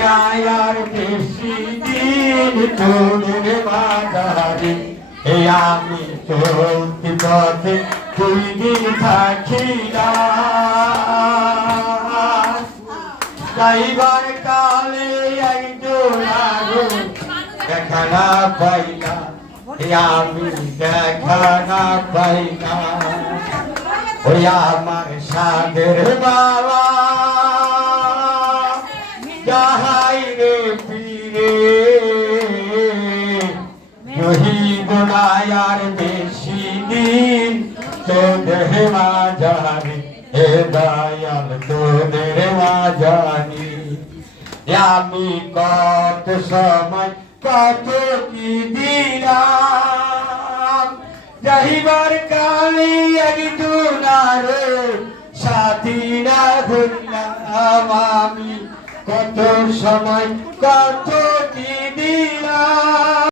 নাই আর বেশি দিন তোদের মাঝারে আমি চলতি পথে দুই দিন থাকি না যাইবার কালে একজন আগে দেখা না পাই না আমি দেখা না পাই না ওই আমার সাদের বাবা যাহাই রে পীরে রহিব না আর বেশি দিন তোদের মাঝারে হে দয়াল তোদের মাঝারে আমি কত সময় কত কি দিলাম যাইবার কালে একজন আরে সাথীরা ঘুরলাম আমি কত সময় কত